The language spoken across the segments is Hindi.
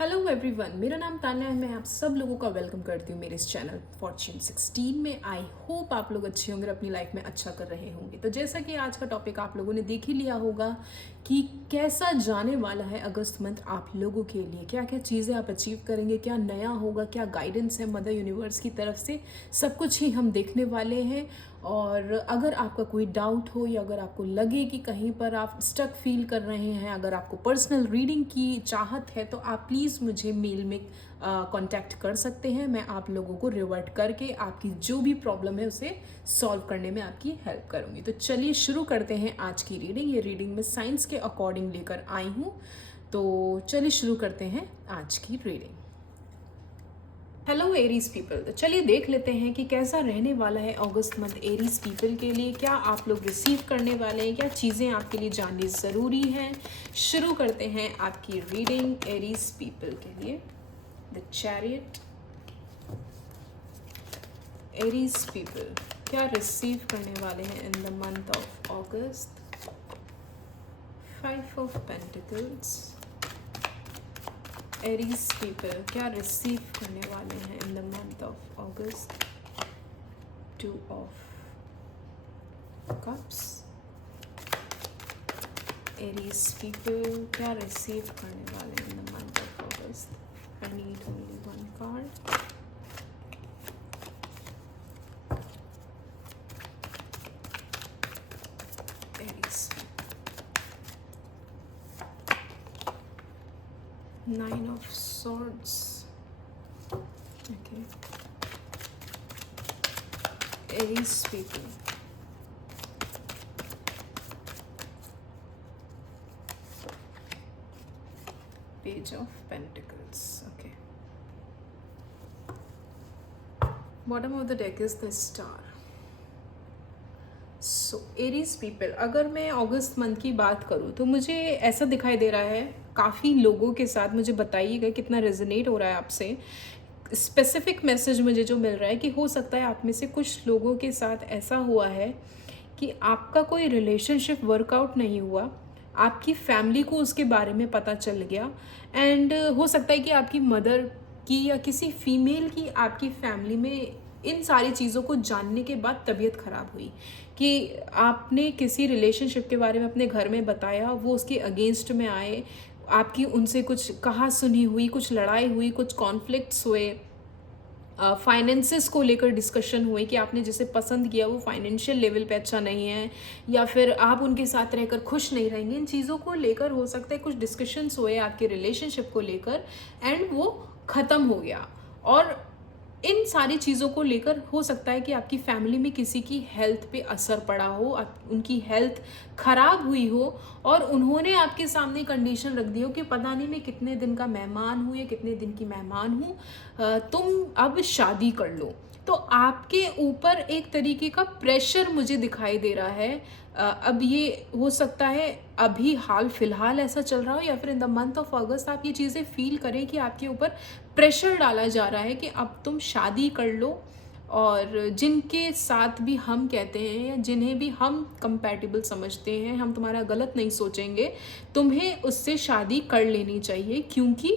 हेलो एवरीवन, मेरा नाम तान्या है। मैं आप सब लोगों का वेलकम करती हूँ मेरे इस चैनल फॉर्च्यून 16 में। आई होप आप लोग अच्छे होंगे, अपनी लाइफ में अच्छा कर रहे होंगे। तो जैसा कि आज का टॉपिक आप लोगों ने देख ही लिया होगा कि कैसा जाने वाला है अगस्त मंथ आप लोगों के लिए, क्या क्या चीज़ें आप अचीव करेंगे, क्या नया होगा, क्या गाइडेंस है मदर यूनिवर्स की तरफ से, सब कुछ ही हम देखने वाले हैं। और अगर आपका कोई डाउट हो या अगर आपको लगे कि कहीं पर आप स्टक फील कर रहे हैं, अगर आपको पर्सनल रीडिंग की चाहत है, तो आप प्लीज़ मुझे मेल में कांटेक्ट कर सकते हैं। मैं आप लोगों को रिवर्ट करके आपकी जो भी प्रॉब्लम है उसे सॉल्व करने में आपकी हेल्प करूँगी। तो चलिए शुरू करते हैं आज की रीडिंग। ये रीडिंग मैं साइंस के अकॉर्डिंग लेकर आई हूँ, तो चलिए शुरू करते हैं आज की रीडिंग। हेलो एरीज पीपल, तो चलिए देख लेते हैं कि कैसा रहने वाला है अगस्त मंथ एरीज पीपल के लिए। क्या आप लोग रिसीव करने वाले हैं, क्या चीज़ें आपके लिए जाननी ज़रूरी हैं। शुरू करते हैं आपकी रीडिंग एरीज पीपल के लिए। The chariot. एरीज पीपल क्या रिसीव करने वाले हैं in the month of August. 5 of pentacles. Aries people क्या रिसीव करने वाले हैं in the month of August. 2 of cups. Aries people क्या रिसीव करने वाले हैं in the month of August. I need only one card. Aries. 9 of swords. Okay. Aries people. Page of Pentacles. Okay. Bottom of the deck is the Star. So Aries people, अगर मैं अगस्त मंथ की बात करूँ तो मुझे ऐसा दिखाई दे रहा है काफ़ी लोगों के साथ। मुझे बताइएगा कितना रेजोनेट हो रहा है आपसे। स्पेसिफिक मैसेज मुझे जो मिल रहा है कि हो सकता है आप में से कुछ लोगों के साथ ऐसा हुआ है कि आपका कोई रिलेशनशिप वर्कआउट नहीं हुआ, आपकी फैमिली को उसके बारे में पता चल गया, एंड हो सकता है कि आपकी मदर की या किसी फीमेल की आपकी फैमिली में इन सारी चीज़ों को जानने के बाद तबीयत ख़राब हुई कि आपने किसी रिलेशनशिप के बारे में अपने घर में बताया, वो उसके अगेंस्ट में आए, आपकी उनसे कुछ कहा सुनी हुई, कुछ लड़ाई हुई, कुछ कॉन्फ्लिक्ट्स हुए, फाइनेंसेस को लेकर डिस्कशन हुए कि आपने जिसे पसंद किया वो फाइनेंशियल लेवल पे अच्छा नहीं है, या फिर आप उनके साथ रहकर खुश नहीं रहेंगे। इन चीज़ों को लेकर हो सकता है कुछ डिस्कशंस हुए आपके रिलेशनशिप को लेकर, एंड वो ख़त्म हो गया। और इन सारी चीज़ों को लेकर हो सकता है कि आपकी फैमिली में किसी की हेल्थ पे असर पड़ा हो, उनकी हेल्थ ख़राब हुई हो, और उन्होंने आपके सामने कंडीशन रख दी हो कि पता नहीं मैं कितने दिन का मेहमान हूँ या कितने दिन की मेहमान हूँ, तुम अब शादी कर लो। तो आपके ऊपर एक तरीके का प्रेशर मुझे दिखाई दे रहा है। अब ये हो सकता है अभी हाल फिलहाल ऐसा चल रहा हो, या फिर इन द मंथ ऑफ अगस्त आप ये चीज़ें फील करें कि आपके ऊपर प्रेशर डाला जा रहा है कि अब तुम शादी कर लो, और जिनके साथ भी हम कहते हैं या जिन्हें भी हम कंपैटिबल समझते हैं, हम तुम्हारा गलत नहीं सोचेंगे, तुम्हें उससे शादी कर लेनी चाहिए, क्योंकि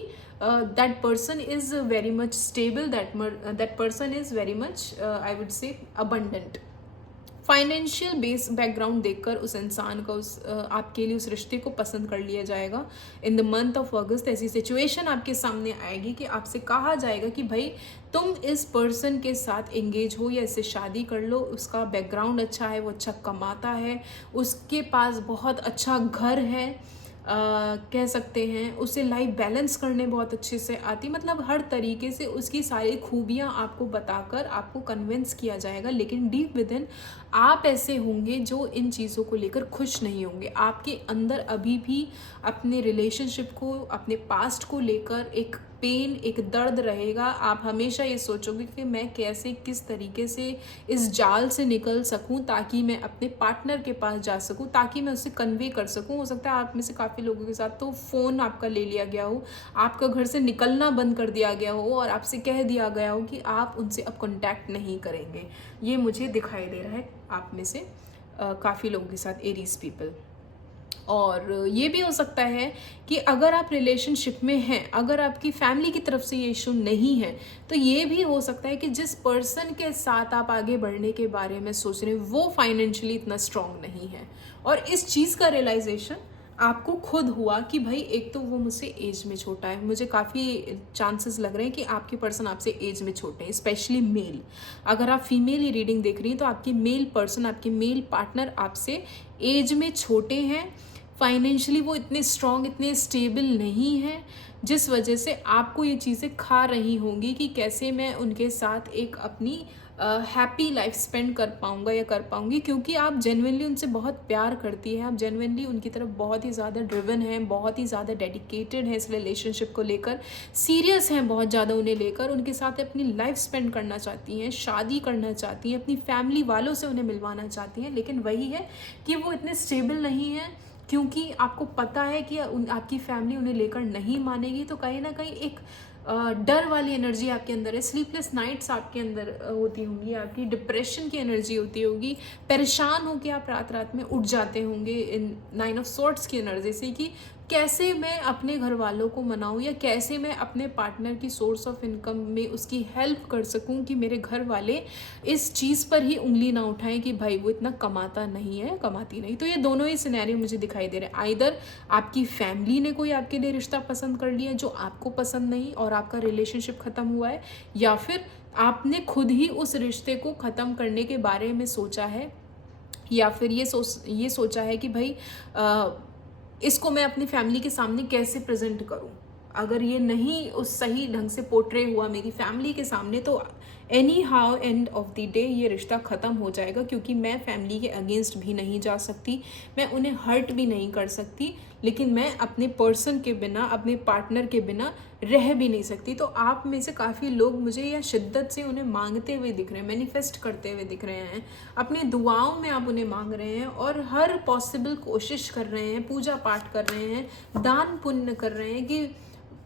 that person is very much stable, that person is very much I would say abundant। Financial base background देखकर उस इंसान का आपके लिए उस रिश्ते को पसंद कर लिया जाएगा। इन द मंथ ऑफ अगस्त ऐसी सिचुएशन आपके सामने आएगी कि आपसे कहा जाएगा कि भाई तुम इस पर्सन के साथ एंगेज हो या इससे शादी कर लो। उसका बैकग्राउंड अच्छा है, वो अच्छा कमाता है, उसके पास बहुत अच्छा घर है, कह सकते हैं उसे लाइफ बैलेंस करने बहुत अच्छे से आती, मतलब हर तरीके से उसकी सारी खूबियाँ आपको बताकर आपको कन्विंस किया जाएगा। लेकिन डीप विद इन आप ऐसे होंगे जो इन चीज़ों को लेकर खुश नहीं होंगे। आपके अंदर अभी भी अपने रिलेशनशिप को, अपने पास्ट को लेकर एक पेन, एक दर्द रहेगा। आप हमेशा ये सोचोगे कि मैं कैसे, किस तरीके से इस जाल से निकल सकूं ताकि मैं अपने पार्टनर के पास जा सकूं, ताकि मैं उसे कन्वे कर सकूं। हो सकता है आप में से काफ़ी लोगों के साथ तो फ़ोन आपका ले लिया गया हो, आपका घर से निकलना बंद कर दिया गया हो, और आपसे कह दिया गया हो कि आप उनसे अब कॉन्टैक्ट नहीं करेंगे। ये मुझे दिखाई दे रहा है आप में से काफ़ी लोगों के साथ एरीज पीपल। और ये भी हो सकता है कि अगर आप रिलेशनशिप में हैं, अगर आपकी फैमिली की तरफ से ये इशू नहीं है, तो ये भी हो सकता है कि जिस पर्सन के साथ आप आगे बढ़ने के बारे में सोच रहे हैं वो फाइनेंशियली इतना स्ट्रांग नहीं है। और इस चीज़ का रियलाइजेशन आपको खुद हुआ कि भाई एक तो वो मुझसे एज में छोटा है, मुझे काफ़ी चांसेस लग रहे हैं कि आपके पर्सन आपसे एज में छोटे हैं, स्पेशली मेल। अगर आप फीमेल ही रीडिंग देख रही हैं तो आपकी मेल पर्सन, आपके मेल पार्टनर आपसे एज में छोटे हैं, फाइनेंशियली वो इतने स्ट्रॉन्ग, इतने स्टेबल नहीं हैं, जिस वजह से आपको ये चीज़ें खा रही होंगी कि कैसे मैं उनके साथ एक अपनी हैप्पी लाइफ स्पेंड कर पाऊँगा या कर पाऊँगी, क्योंकि आप जेन्युइनली उनसे बहुत प्यार करती हैं, आप जेन्युइनली उनकी तरफ बहुत ही ज़्यादा ड्रिवन हैं, बहुत ही ज़्यादा डेडिकेटेड हैं इस रिलेशनशिप को लेकर, सीरियस हैं बहुत ज़्यादा उन्हें लेकर, उनके साथ अपनी लाइफ स्पेंड करना चाहती हैं, शादी करना चाहती हैं, अपनी फैमिली वालों से उन्हें मिलवाना चाहती हैं। लेकिन वही है कि वो इतने स्टेबल नहीं हैं, क्योंकि आपको पता है कि आपकी फैमिली उन्हें लेकर नहीं मानेगी, तो कहीं ना कहीं एक डर वाली एनर्जी आपके अंदर है, स्लीपलेस नाइट्स आपके अंदर होती होंगी, आपकी डिप्रेशन की एनर्जी होती होगी, परेशान होकर आप रात रात में उठ जाते होंगे इन 9 ऑफ सॉर्ड्स की एनर्जी से कि कैसे मैं अपने घर वालों को मनाऊं या कैसे मैं अपने पार्टनर की सोर्स ऑफ इनकम में उसकी हेल्प कर सकूं कि मेरे घर वाले इस चीज़ पर ही उंगली ना उठाएं कि भाई वो इतना कमाता नहीं है, कमाती नहीं। तो ये दोनों ही सिनेरियो मुझे दिखाई दे रहे हैं, आइदर आपकी फैमिली ने कोई आपके लिए रिश्ता पसंद कर लिया जो आपको पसंद नहीं और आपका रिलेशनशिप ख़त्म हुआ है, या फिर आपने खुद ही उस रिश्ते को ख़त्म करने के बारे में सोचा है, या फिर ये सोचा है कि भाई इसको मैं अपनी फैमिली के सामने कैसे प्रेजेंट करूं। अगर ये नहीं उस सही ढंग से पोर्ट्रे हुआ मेरी फैमिली के सामने, तो any how end of the day ये रिश्ता ख़त्म हो जाएगा, क्योंकि मैं फैमिली के अगेंस्ट भी नहीं जा सकती, मैं उन्हें हर्ट भी नहीं कर सकती, लेकिन मैं अपने पर्सन के बिना, अपने पार्टनर के बिना रह भी नहीं सकती। तो आप में से काफ़ी लोग मुझे यह शिद्दत से उन्हें मांगते हुए दिख रहे हैं, मैनिफेस्ट करते हुए दिख रहे हैं, अपनी दुआओं में आप उन्हें मांग रहे हैं और हर पॉसिबल कोशिश कर रहे हैं, पूजा पाठ कर रहे हैं, दान पुण्य कर रहे हैं कि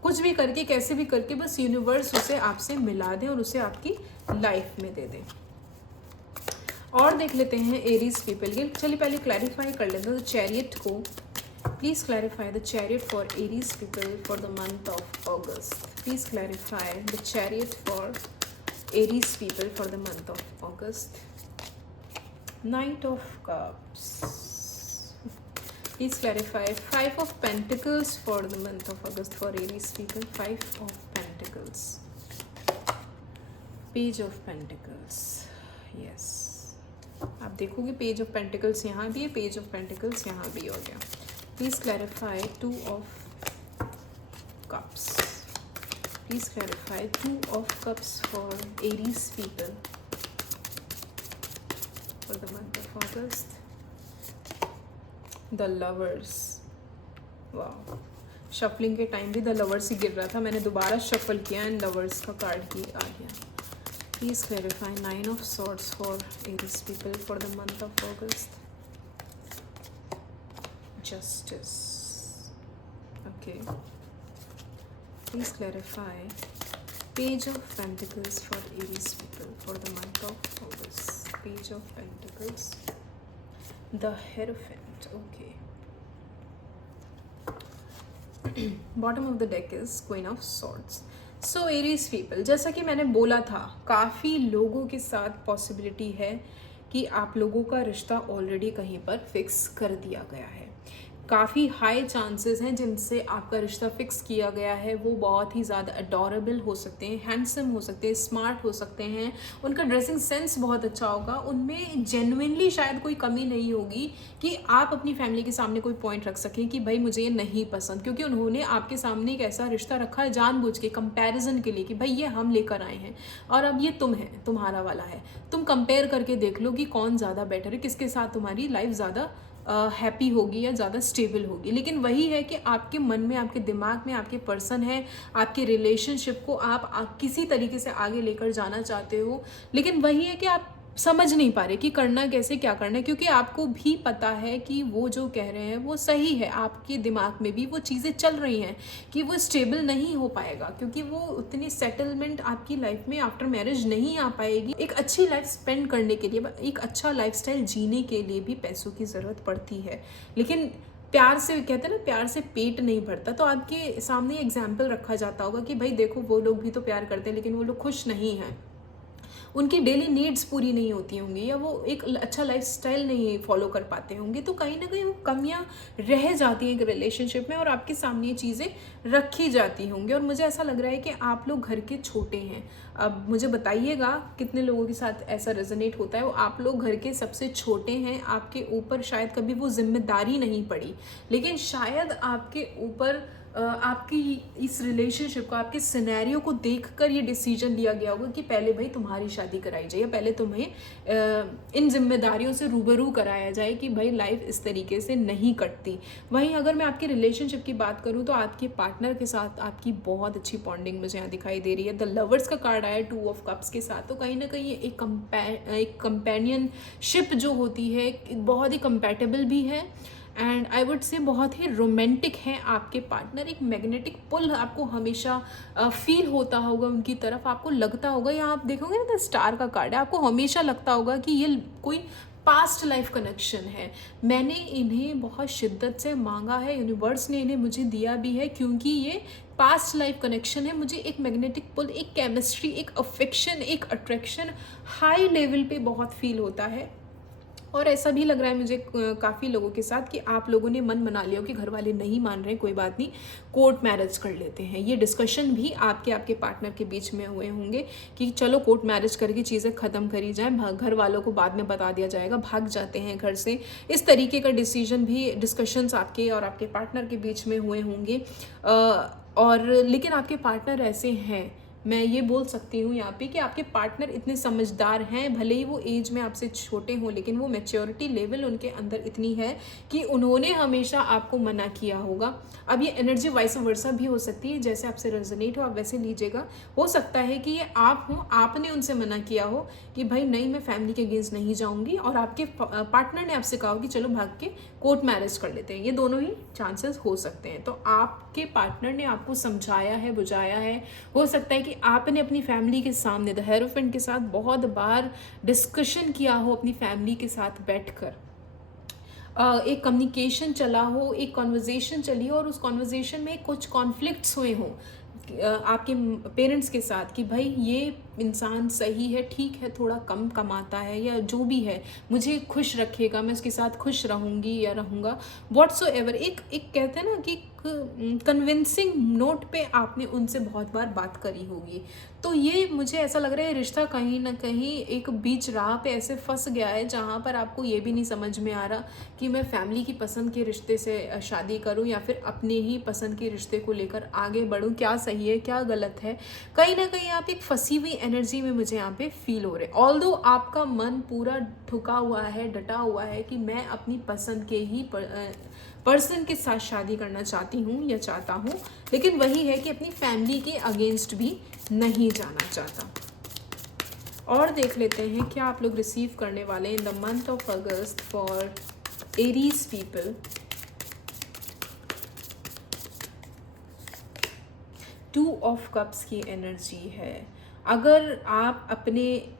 कुछ भी करके, कैसे भी करके बस यूनिवर्स उसे आपसे मिला दें और उसे आपकी लाइफ में दे दें। और देख लेते हैं एरीज पीपल के। चलिए पहले क्लैरिफाई कर लेते हैं तो चैरियट को, please clarify the chariot for Aries people for the month of August. Please clarify the chariot for Aries people for the month of August. Night of cups, please clarify 5 of Pentacles for the month of August for Aries people. 5 of Pentacles, Page of Pentacles, yes, आप देखोगे Page of Pentacles यहाँ भी है, Page of Pentacles यहाँ भी हो गया। Please clarify 2 of Cups, please clarify 2 of Cups for Aries people for the month of August. The lovers, वाह, शफलिंग के टाइम भी द लवर्स ही गिर रहा था, मैंने दोबारा शफल किया एंड लवर्स का कार्ड ही आ गया। Please clarify 9 of swords for Aries people for the month of August. Justice, okay, please clarify page of pentacles for Aries people for the month of August. Page of pentacles, the hierophant, okay. Bottom of the deck is Queen of Swords. So Aries people, जैसा कि मैंने बोला था, काफ़ी लोगों के साथ पॉसिबिलिटी है कि आप लोगों का रिश्ता ऑलरेडी कहीं पर फिक्स कर दिया गया है। काफ़ी हाई चांसेस हैं जिनसे आपका रिश्ता फिक्स किया गया है, वो बहुत ही ज़्यादा अडोरेबल हो सकते हैं, हैंडसम हो सकते हैं, स्मार्ट हो सकते हैं, उनका ड्रेसिंग सेंस बहुत अच्छा होगा, उनमें जेन्युइनली शायद कोई कमी नहीं होगी कि आप अपनी फैमिली के सामने कोई पॉइंट रख सकें कि भाई मुझे ये नहीं पसंद, क्योंकि उन्होंने आपके सामने एक ऐसा रिश्ता रखा है जानबूझ के, कंपैरिजन के लिए कि भाई ये हम लेकर आए हैं और अब ये तुम है, तुम्हारा वाला है, तुम कंपेयर करके देख लो कि कौन ज़्यादा बेटर है, किसके साथ तुम्हारी लाइफ ज़्यादा हैप्पी होगी या ज़्यादा स्टेबल होगी। लेकिन वही है कि आपके मन में, आपके दिमाग में आपके पर्सन है, आपके रिलेशनशिप को आप किसी तरीके से आगे लेकर जाना चाहते हो, लेकिन वही है कि आप समझ नहीं पा रहे कि करना कैसे, क्या करना है, क्योंकि आपको भी पता है कि वो जो कह रहे हैं वो सही है, आपके दिमाग में भी वो चीज़ें चल रही हैं कि वो स्टेबल नहीं हो पाएगा, क्योंकि वो उतनी सेटलमेंट आपकी लाइफ में आफ्टर मैरिज नहीं आ पाएगी। एक अच्छी लाइफ स्पेंड करने के लिए, एक अच्छा लाइफस्टाइल जीने के लिए भी पैसों की ज़रूरत पड़ती है, लेकिन प्यार से, कहते हैं ना प्यार से पेट नहीं भरता, तो आपके सामने एग्जाम्पल रखा जाता होगा कि भाई देखो वो लोग भी तो प्यार करते हैं लेकिन वो लोग खुश नहीं हैं, उनकी डेली नीड्स पूरी नहीं होती होंगी, या वो एक अच्छा लाइफस्टाइल नहीं फॉलो कर पाते होंगे, तो कहीं ना कहीं वो कमियां रह जाती हैं एक रिलेशनशिप में और आपके सामने ये चीज़ें रखी जाती होंगी। और मुझे ऐसा लग रहा है कि आप लोग घर के छोटे हैं। अब मुझे बताइएगा कितने लोगों के साथ ऐसा रेजोनेट होता है। वो आप लोग घर के सबसे छोटे हैं, आपके ऊपर शायद कभी वो जिम्मेदारी नहीं पड़ी, लेकिन शायद आपके ऊपर आपकी इस रिलेशनशिप को, आपके सिनेरियो को देखकर ये डिसीजन लिया गया होगा कि पहले भाई तुम्हारी शादी कराई जाए, पहले तुम्हें इन जिम्मेदारियों से रूबरू कराया जाए कि भाई लाइफ इस तरीके से नहीं कटती। वहीं अगर मैं आपकी रिलेशनशिप की बात करूं तो आपके पार्टनर के साथ आपकी बहुत अच्छी बॉन्डिंग मुझे यहाँ दिखाई दे रही है। द लवर्स का कार्ड आया 2 ऑफ कप्स के साथ, तो कहीं ना कहीं एक कंपेनियनशिप जो होती है बहुत ही कंपैटिबल भी है, एंड आई वुड से बहुत ही रोमांटिक हैं आपके पार्टनर। एक मैग्नेटिक पुल आपको हमेशा फील होता होगा उनकी तरफ, आपको लगता होगा, या आप देखोगे ना द स्टार का कार्ड है, आपको हमेशा लगता होगा कि ये कोई पास्ट लाइफ कनेक्शन है। मैंने इन्हें बहुत शिद्दत से मांगा है, यूनिवर्स ने इन्हें मुझे दिया भी है, क्योंकि ये पास्ट लाइफ कनेक्शन है। मुझे एक मैग्नेटिक पुल, एक केमिस्ट्री, एक अफेक्शन, एक अट्रैक्शन हाई लेवल पे बहुत फील होता है। और ऐसा भी लग रहा है मुझे काफ़ी लोगों के साथ कि आप लोगों ने मन बना लिया हो कि घर वाले नहीं मान रहे, कोई बात नहीं, कोर्ट मैरिज कर लेते हैं। ये डिस्कशन भी आपके पार्टनर के बीच में हुए होंगे कि चलो कोर्ट मैरिज करके चीज़ें ख़त्म करी जाए, घर वालों को बाद में बता दिया जाएगा, भाग जाते हैं घर से। इस तरीके का डिसीजन भी, डिस्कशंस आपके और आपके पार्टनर के बीच में हुए होंगे। और लेकिन आपके पार्टनर ऐसे हैं, मैं ये बोल सकती हूँ यहाँ पे कि आपके पार्टनर इतने समझदार हैं, भले ही वो एज में आपसे छोटे हों, लेकिन वो मैच्योरिटी लेवल उनके अंदर इतनी है कि उन्होंने हमेशा आपको मना किया होगा। अब ये एनर्जी वाइस वर्सा भी हो सकती है, जैसे आपसे रेजोनेट हो आप वैसे लीजिएगा। हो सकता है कि ये आप हो, आपने उनसे मना किया हो कि भाई नहीं मैं फैमिली के अगेंस्ट नहीं जाऊँगी, और आपके पार्टनर ने आपसे कहा हो कि चलो भाग के कोर्ट मैरिज कर लेते हैं। ये दोनों ही चांसेस हो सकते हैं। तो आपके पार्टनर ने आपको समझाया है, बुझाया है, हो सकता है कि आपने अपनी फैमिली के सामने द हेरोफेंट के साथ बहुत बार डिस्कशन किया हो अपनी फैमिली के साथ बैठकर, एक कम्युनिकेशन चला हो, एक कॉन्वर्जेशन चली हो, और उस कॉन्वर्जेशन में कुछ कॉन्फ्लिक्ट्स हुए हों आपके पेरेंट्स के साथ कि भाई ये इंसान सही है, ठीक है, थोड़ा कम कमाता है या जो भी है, मुझे खुश रखेगा, मैं उसके साथ खुश रहूँगी या रहूँगा, व्हाट्सोएवर। एक कहते हैं ना कि कन्विंसिंग नोट पे आपने उनसे बहुत बार बात करी होगी। तो ये मुझे ऐसा लग रहा है रिश्ता कहीं ना कहीं एक बीच राह पे ऐसे फंस गया है जहाँ पर आपको ये भी नहीं समझ में आ रहा कि मैं फैमिली की पसंद के रिश्ते से शादी करूँ या फिर अपने ही पसंद के रिश्ते को लेकर आगे बढ़ूँ, क्या सही है क्या गलत है। कहीं ना कहीं आप एक फंसी हुई एनर्जी में मुझे यहाँ पे फील हो रहे हैं। ऑल्दो आपका मन पूरा ठुका हुआ है, डटा हुआ है कि मैं अपनी पसंद के ही पर्सन के साथ शादी करना चाहती हूँ या चाहता हूँ, लेकिन वही है कि अपनी फैमिली के अगेंस्ट भी नहीं जाना चाहता। और देख लेते हैं क्या आप लोग रिसीव करने वाले in the month of August for Aries people. 2 of cups की एनर्जी है। अगर आप अपने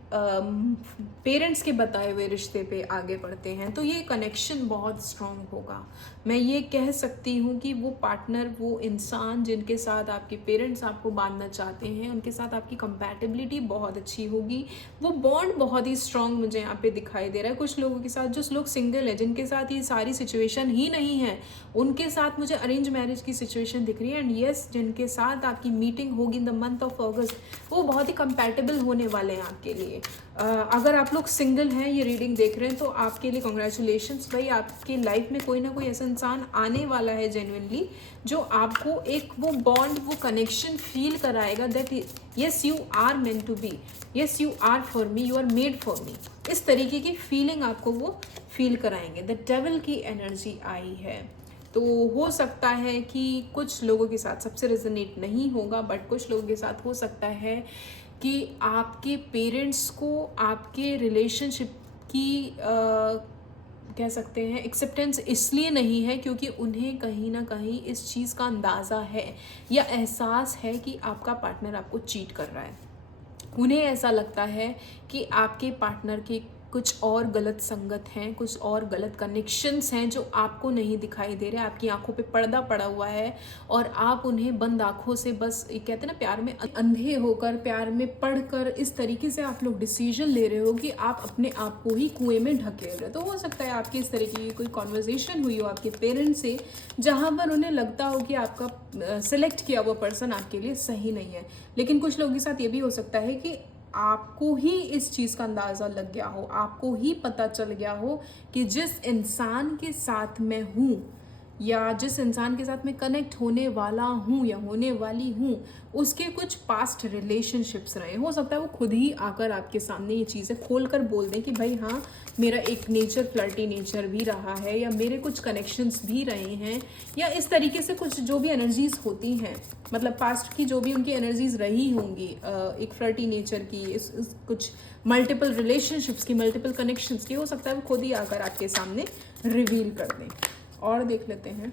पेरेंट्स के बताए हुए रिश्ते पे आगे बढ़ते हैं तो ये कनेक्शन बहुत स्ट्रॉन्ग होगा। मैं ये कह सकती हूँ कि वो पार्टनर, वो इंसान जिनके साथ आपके पेरेंट्स आपको बांधना चाहते हैं, उनके साथ आपकी कंपैटिबिलिटी बहुत अच्छी होगी। वो बॉन्ड बहुत ही स्ट्रॉन्ग मुझे यहाँ पे दिखाई दे रहा है। कुछ लोगों के साथ, जो लोग सिंगल है, जिनके साथ ये सारी सिचुएशन ही नहीं है, उनके साथ मुझे अरेंज मैरिज की सिचुएशन दिख रही है। एंड येस, जिनके साथ आपकी मीटिंग होगी इन द मंथ ऑफ अगस्त, वो बहुत ही कंपैटिबल होने वाले हैं आपके लिए। अगर आप लोग सिंगल हैं, ये रीडिंग देख रहे हैं, तो आपके लिए कॉन्ग्रेचुलेशंस भाई। आपकी लाइफ में कोई ना कोई ऐसा इंसान आने वाला है जेन्युइनली, जो आपको एक वो बॉन्ड, वो कनेक्शन फील कराएगा that yes you are meant to be, yes you are for me, you are made for me. इस तरीके की फीलिंग आपको वो फील कराएंगे। द डेविल की एनर्जी आई है। तो हो सकता है कि कुछ लोगों के साथ सबसे रेजोनेट नहीं होगा, बट कुछ लोगों के साथ हो सकता है कि आपके पेरेंट्स को आपके रिलेशनशिप की कह सकते हैं एक्सेप्टेंस इसलिए नहीं है क्योंकि उन्हें कहीं ना कहीं इस चीज़ का अंदाज़ा है या एहसास है कि आपका पार्टनर आपको चीट कर रहा है। उन्हें ऐसा लगता है कि आपके पार्टनर के कुछ और गलत संगत हैं, कुछ और गलत कनेक्शंस हैं जो आपको नहीं दिखाई दे रहे, आपकी आंखों पे पर्दा पड़ा हुआ है और आप उन्हें बंद आंखों से बस कहते हैं ना प्यार में अंधे होकर, प्यार में पढ़कर इस तरीके से आप लोग डिसीजन ले रहे हो कि आप अपने आप को ही कुएं में ढकेल रहे हो। तो हो सकता है आपकी इस तरीके की कोई कॉन्वर्जेशन हुई हो आपके पेरेंट्स से जहाँ पर उन्हें लगता हो कि आपका सेलेक्ट किया हुआ पर्सन आपके लिए सही नहीं है। लेकिन कुछ लोगों के साथ ये भी हो सकता है कि आपको ही इस चीज़ का अंदाज़ा लग गया हो, आपको ही पता चल गया हो कि जिस इंसान के साथ मैं हूँ या जिस इंसान के साथ मैं कनेक्ट होने वाला हूँ या होने वाली हूँ उसके कुछ पास्ट रिलेशनशिप्स रहे। हो सकता है वो खुद ही आकर आपके सामने ये चीज़ें खोल कर बोल दें कि भाई हाँ, मेरा एक नेचर फ्लर्टी नेचर भी रहा है या मेरे कुछ कनेक्शंस भी रहे हैं, या इस तरीके से कुछ जो भी एनर्जीज होती हैं, मतलब पास्ट की जो भी उनकी एनर्जीज रही होंगी एक फ्लर्टी नेचर की, इस कुछ मल्टीपल रिलेशनशिप्स की, मल्टीपल कनेक्शंस की, हो सकता है वो खुद ही आकर आपके सामने रिवील कर दें। और देख लेते हैं,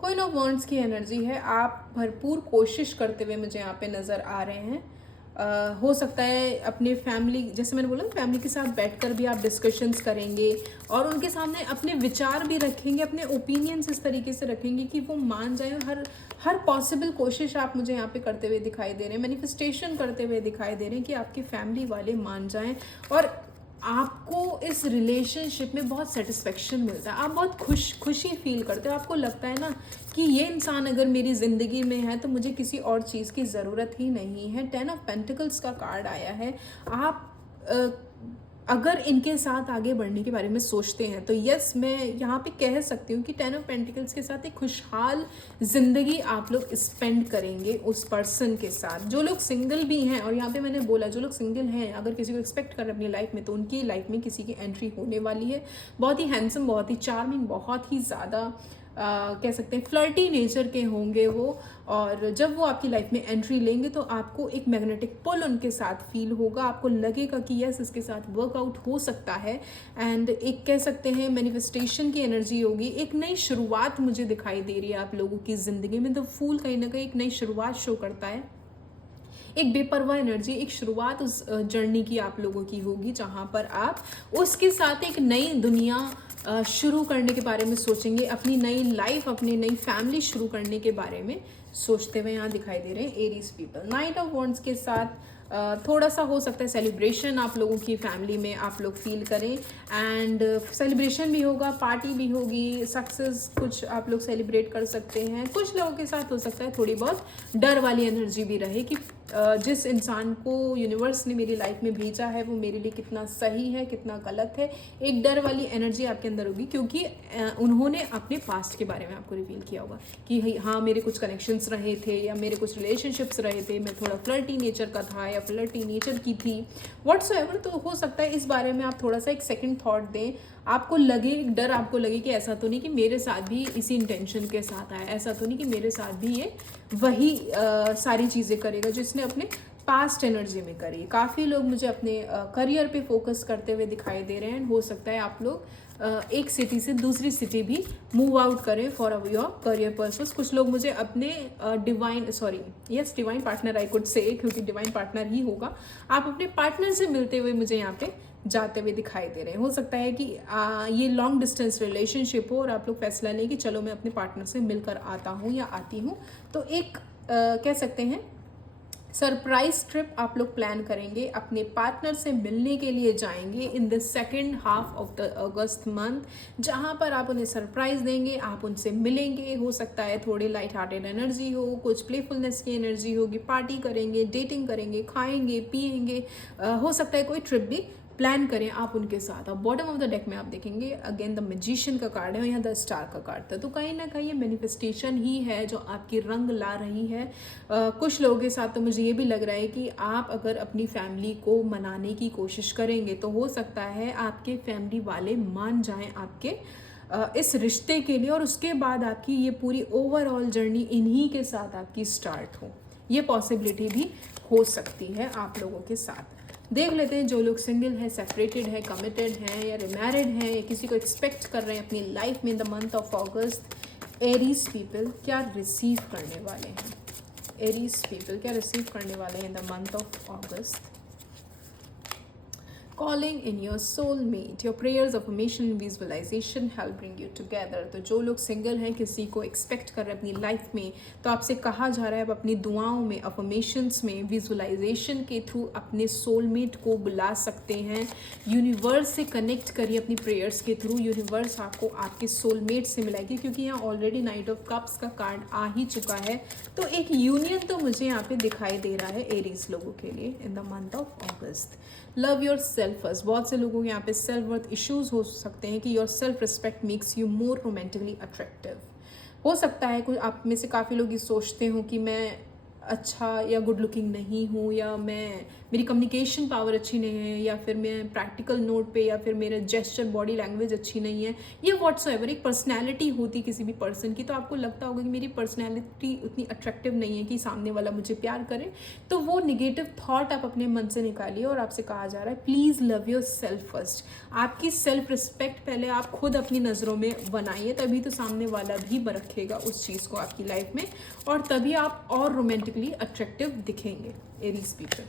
क्वीन ऑफ वॉन्ड्स की एनर्जी है। आप भरपूर कोशिश करते हुए मुझे यहाँ पे नज़र आ रहे हैं। हो सकता है अपने फैमिली, जैसे मैंने बोला, फैमिली के साथ बैठकर भी आप डिस्कशंस करेंगे और उनके सामने अपने विचार भी रखेंगे, अपने ओपिनियंस इस तरीके से रखेंगे कि वो मान जाए। हर पॉसिबल कोशिश आप मुझे यहाँ पे करते हुए दिखाई दे रहे हैं, मैनिफेस्टेशन करते हुए दिखाई दे रहे हैं कि आपके फैमिली वाले मान जाएं और आपको इस रिलेशनशिप में बहुत सेटिस्फेक्शन मिलता है। आप बहुत खुशी फील करते हो। आपको लगता है ना कि ये इंसान अगर मेरी ज़िंदगी में है तो मुझे किसी और चीज़ की ज़रूरत ही नहीं है। 10 ऑफ पेंटिकल्स का कार्ड आया है। आप अगर इनके साथ आगे बढ़ने के बारे में सोचते हैं तो यस, मैं यहाँ पे कह सकती हूँ कि 10 ऑफ पेंटिकल्स के साथ एक खुशहाल ज़िंदगी आप लोग स्पेंड करेंगे उस पर्सन के साथ। जो लोग सिंगल भी हैं, और यहाँ पे मैंने बोला जो लोग सिंगल हैं, अगर किसी को एक्सपेक्ट कर रहे हैं अपनी लाइफ में तो उनकी लाइफ में किसी की एंट्री होने वाली है। बहुत ही हैंडसम, बहुत ही चार्मिंग, बहुत ही ज़्यादा कह सकते हैं फ्लर्टी नेचर के होंगे वो। और जब वो आपकी लाइफ में एंट्री लेंगे तो आपको एक मैग्नेटिक पुल उनके साथ फील होगा। आपको लगेगा कि यस, इसके साथ वर्कआउट हो सकता है। एंड एक कह सकते हैं मैनिफेस्टेशन की एनर्जी होगी। एक नई शुरुआत मुझे दिखाई दे रही है आप लोगों की ज़िंदगी में। द फूल कहीं ना कहीं एक नई शुरुआत शो करता है। एक बेपरवाह एनर्जी, एक शुरुआत उस जर्नी की आप लोगों की होगी जहाँ पर आप उसके साथ एक नई दुनिया शुरू करने के बारे में सोचेंगे, अपनी नई लाइफ, अपनी नई फैमिली शुरू करने के बारे में सोचते हुए यहाँ दिखाई दे रहे हैं Aries people. Night of wands के साथ थोड़ा सा हो सकता है सेलिब्रेशन आप लोगों की फैमिली में आप लोग फील करें। एंड सेलिब्रेशन भी होगा, पार्टी भी होगी, सक्सेस कुछ आप लोग सेलिब्रेट कर सकते हैं। कुछ लोगों के साथ हो सकता है थोड़ी बहुत डर वाली एनर्जी भी रहे कि जिस इंसान को यूनिवर्स ने मेरी लाइफ में भेजा है वो मेरे लिए कितना सही है, कितना गलत है। एक डर वाली एनर्जी आपके अंदर होगी क्योंकि उन्होंने अपने पास्ट के बारे में आपको रिवील किया होगा कि हाँ, मेरे कुछ कनेक्शंस रहे थे या मेरे कुछ रिलेशनशिप्स रहे थे, मैं थोड़ा फ्लर्टी नेचर का था या फ्लर्टी नेचर की थी, व्हाट्सएवर। तो हो सकता है इस बारे में आप थोड़ा सा एक सेकेंड थॉट दें। आपको लगे, एक डर आपको लगे कि ऐसा तो नहीं कि मेरे साथ भी इसी इंटेंशन के साथ आया, ऐसा तो नहीं कि मेरे साथ भी ये वही सारी चीज़ें करेगा जो इसने अपने पास्ट एनर्जी में करी। काफ़ी लोग मुझे अपने करियर पे फोकस करते हुए दिखाई दे रहे हैं। हो सकता है आप लोग एक सिटी से दूसरी सिटी भी मूव आउट करें फॉर योर करियर पर्पस। कुछ लोग मुझे अपने divine partner I could say, क्योंकि डिवाइन पार्टनर ही होगा, आप अपने पार्टनर से मिलते हुए मुझे यहाँ पे जाते हुए दिखाई दे रहे हैं। हो सकता है कि ये लॉन्ग डिस्टेंस रिलेशनशिप हो और आप लोग फैसला लें कि चलो मैं अपने पार्टनर से मिलकर आता हूँ या आती हूँ। तो एक कह सकते हैं सरप्राइज ट्रिप आप लोग प्लान करेंगे, अपने पार्टनर से मिलने के लिए जाएंगे in the second half of the August month, जहाँ पर आप उन्हें सरप्राइज देंगे, आप उनसे मिलेंगे। हो सकता है थोड़ी लाइट हार्टेड एनर्जी हो, कुछ प्लेफुलनेस की एनर्जी होगी, पार्टी करेंगे, डेटिंग करेंगे, खाएंगे पिएंगे। हो सकता है कोई ट्रिप भी प्लान करें आप उनके साथ। अब बॉटम ऑफ द डेक में आप देखेंगे अगेन द मैजिशियन का कार्ड है और यहाँ द स्टार का कार्ड था। तो कहीं ना कहीं ये मैनिफेस्टेशन ही है जो आपकी रंग ला रही है। कुछ लोगों के साथ तो मुझे ये भी लग रहा है कि आप अगर अपनी फैमिली को मनाने की कोशिश करेंगे तो हो सकता है आपके फैमिली वाले मान जाएं आपके इस रिश्ते के लिए, और उसके बाद आपकी ये पूरी ओवरऑल जर्नी इन्हीं के साथ आपकी स्टार्ट हो। ये पॉसिबिलिटी भी हो सकती है आप लोगों के साथ। देख लेते हैं जो लोग सिंगल है, सेपरेटेड है, कमिटेड हैं या रिमैरिड हैं या किसी को एक्सपेक्ट कर रहे हैं अपनी लाइफ में in the month of August. Aries people क्या रिसीव करने वाले हैं, एरीज पीपल क्या रिसीव करने वाले हैं in the month of August. Calling in your soulmate. Your prayers, affirmation, visualization help bring you together. तो जो लोग सिंगल हैं, किसी को एक्सपेक्ट कर रहे हैं अपनी लाइफ में, तो आपसे कहा जा रहा है आप अपनी दुआओं में, अफर्मेशंस में, विजुअलाइजेशन के थ्रू अपने सोलमेट को बुला सकते हैं. यूनिवर्स से कनेक्ट करिए अपनी प्रेयर्स के थ्रू. यूनिवर्स आपको आपके सोलमेट से मिलाएगी, क्योंकि यहाँ ऑलरेडी नाइट ऑफ कप्स का कार्ड आ ही चुका है. तो एक यूनियन तो मुझे यहाँ पे दिखाई दे रहा है एरीज लोगों के लिए in the month of August. Love your self first. बहुत से लोगों के यहाँ पे सेल्फ वर्थ इश्यूज हो सकते हैं कि your self respect makes you more romantically attractive. हो सकता है कुछ आप में से काफ़ी लोग ये सोचते हो कि मैं अच्छा या गुड लुकिंग नहीं हूँ, या मेरी कम्युनिकेशन पावर अच्छी नहीं है, या फिर मैं प्रैक्टिकल नोट पे, या फिर मेरा जेस्चर बॉडी लैंग्वेज अच्छी नहीं है, ये व्हाट्सएवर एक पर्सनैलिटी होती किसी भी पर्सन की. तो आपको लगता होगा कि मेरी पर्सनैलिटी उतनी अट्रैक्टिव नहीं है कि सामने वाला मुझे प्यार करे. तो वो निगेटिव थॉट आप अपने मन से निकालिए और आपसे कहा जा रहा है please love your self first. आपकी सेल्फ रिस्पेक्ट पहले आप खुद अपनी नज़रों में बनाइए, तभी तो सामने वाला भी रखेगा उस चीज़ को आपकी लाइफ में, और तभी आप और रोमांटिकली अट्रैक्टिव दिखेंगे. Aries people,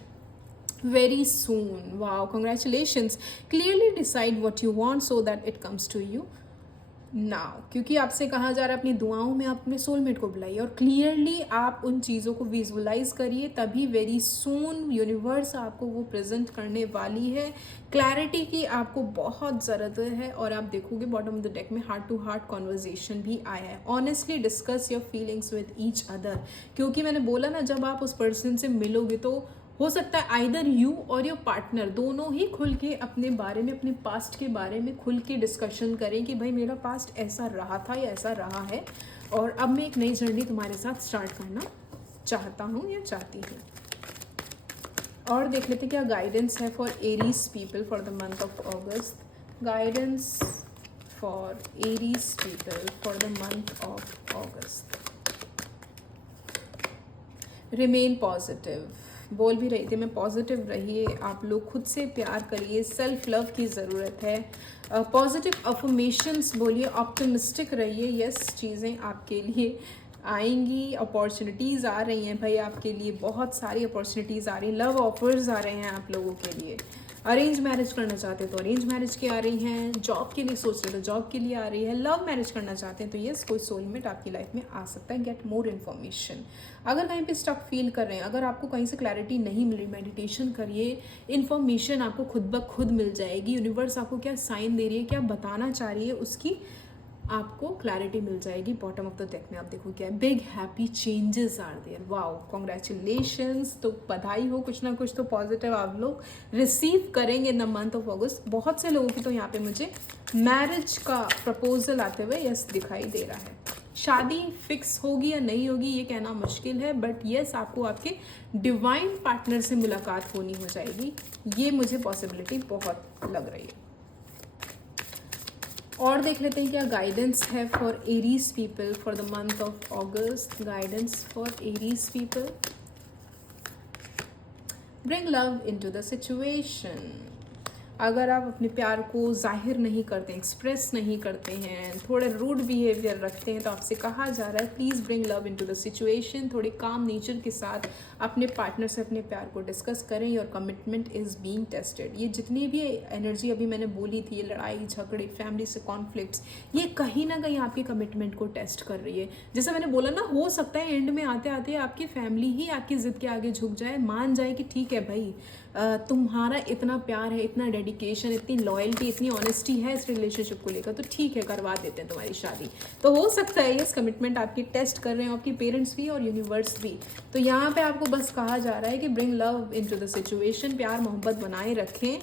very soon. Wow, congratulations. Clearly decide what you want so that it comes to you now. क्योंकि आपसे कहा जा रहा है अपनी दुआओं में आप अपने सोलमेट को बुलाइए और क्लियरली आप उन चीज़ों को विजुअलाइज करिए, तभी वेरी सून यूनिवर्स आपको वो प्रेजेंट करने वाली है. क्लैरिटी की आपको बहुत ज़रूरत है, और आप देखोगे बॉटम ऑफ द डेक में हार्ट टू हार्ट कॉन्वर्जेशन भी आया है. Honestly discuss your feelings with each other. क्योंकि मैंने बोला ना, जब आप उस पर्सन से मिलोगे तो हो सकता है आइदर यू और योर पार्टनर दोनों ही खुल के अपने बारे में, अपने पास्ट के बारे में खुल के डिस्कशन करें कि भाई मेरा पास्ट ऐसा रहा था या ऐसा रहा है, और अब मैं एक नई जर्नी तुम्हारे साथ स्टार्ट करना चाहता हूँ या चाहती हूँ. और देख लेते क्या गाइडेंस है for Aries people for the month of August. Guidance for Aries people for the month of August. Remain positive. बोल भी रही थी मैं, पॉजिटिव रहिए, आप लोग खुद से प्यार करिए, सेल्फ लव की ज़रूरत है. पॉजिटिव अफर्मेशंस बोलिए, ऑप्टिमिस्टिक रहिए. यस, चीज़ें आपके लिए आएंगी, अपॉर्चुनिटीज़ आ रही हैं भाई आपके लिए, बहुत सारी अपॉर्चुनिटीज़ आ रही हैं. लव ऑफर्स आ रहे हैं आप लोगों के लिए. अरेंज मैरिज करना चाहते हैं तो अरेंज मैरिज की आ रही हैं. जॉब के लिए सोच रहे हो तो जॉब के लिए आ रही है. लव मैरिज करना चाहते हैं तो यस, कोई सोलमेट आपकी लाइफ में आ सकता है. Get more information. अगर कहीं पे स्टक फील कर रहे हैं, अगर आपको कहीं से क्लैरिटी नहीं मिल रही, मेडिटेशन करिए, इन्फॉर्मेशन आपको खुद ब खुद मिल जाएगी. यूनिवर्स आपको क्या साइन दे रही है, क्या बताना चाह रही है, उसकी आपको क्लैरिटी मिल जाएगी. बॉटम ऑफ द डेक में आप देखो क्या है, big happy changes are there. Wow, congratulations. तो बधाई हो, कुछ ना कुछ तो पॉजिटिव आप लोग रिसीव करेंगे इन द मंथ ऑफ अगस्त. बहुत से लोगों की तो यहाँ पे मुझे मैरिज का प्रपोजल आते हुए यस दिखाई दे रहा है. शादी फिक्स होगी या नहीं होगी ये कहना मुश्किल है, बट यस आपको आपके डिवाइन पार्टनर से मुलाकात होनी हो जाएगी. ये मुझे पॉसिबिलिटी बहुत लग रही है. और देख लेते हैं क्या गाइडेंस है for Aries people for the month of August. Guidance for Aries people. Bring love into the situation. अगर आप अपने प्यार को जाहिर नहीं करते, एक्सप्रेस नहीं करते हैं, थोड़े रूड बिहेवियर रखते हैं, तो आपसे कहा जा रहा है please bring love into the situation. थोड़ी काम नेचर के साथ अपने पार्टनर से अपने प्यार को डिस्कस करें. Your commitment is being tested. ये जितनी भी एनर्जी अभी मैंने बोली थी, लड़ाई झगड़े, फैमिली से कॉन्फ्लिक्ट्स, ये कहीं ना कहीं आपकी कमिटमेंट को टेस्ट कर रही है. जैसे मैंने बोला ना, हो सकता है एंड में आते आते आपकी फैमिली ही आपकी ज़िद के आगे झुक जाए, मान जाए कि ठीक है भाई, तुम्हारा इतना प्यार है, इतना डेडिकेशन, इतनी लॉयल्टी, इतनी ऑनेस्टी है इस रिलेशनशिप को लेकर, तो ठीक है करवा देते हैं तुम्हारी शादी. तो हो सकता है इस कमिटमेंट आपकी टेस्ट कर रहे हैं, आपके पेरेंट्स भी और यूनिवर्स भी. तो यहाँ पे आपको बस कहा जा रहा है कि bring love into the situation. प्यार मोहब्बत बनाए रखें,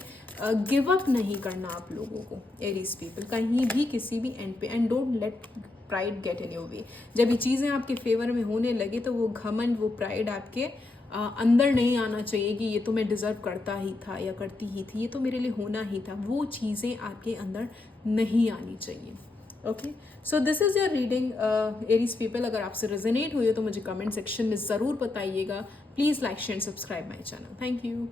गिव अप नहीं करना आप लोगों को एरीज पीपल कहीं भी किसी भी एंड पे. And don't let pride get in your way. जब ये चीज़ें आपके फेवर में होने लगे तो वो घमंड, वो प्राइड आपके अंदर नहीं आना चाहिए कि ये तो मैं डिज़र्व करता ही था या करती ही थी, ये तो मेरे लिए होना ही था. वो चीज़ें आपके अंदर नहीं आनी चाहिए. Okay, so this is your reading Aries people. अगर आपसे रेजोनेट हुई हो तो मुझे कमेंट सेक्शन में ज़रूर बताइएगा. Please like share and subscribe my channel. Thank you.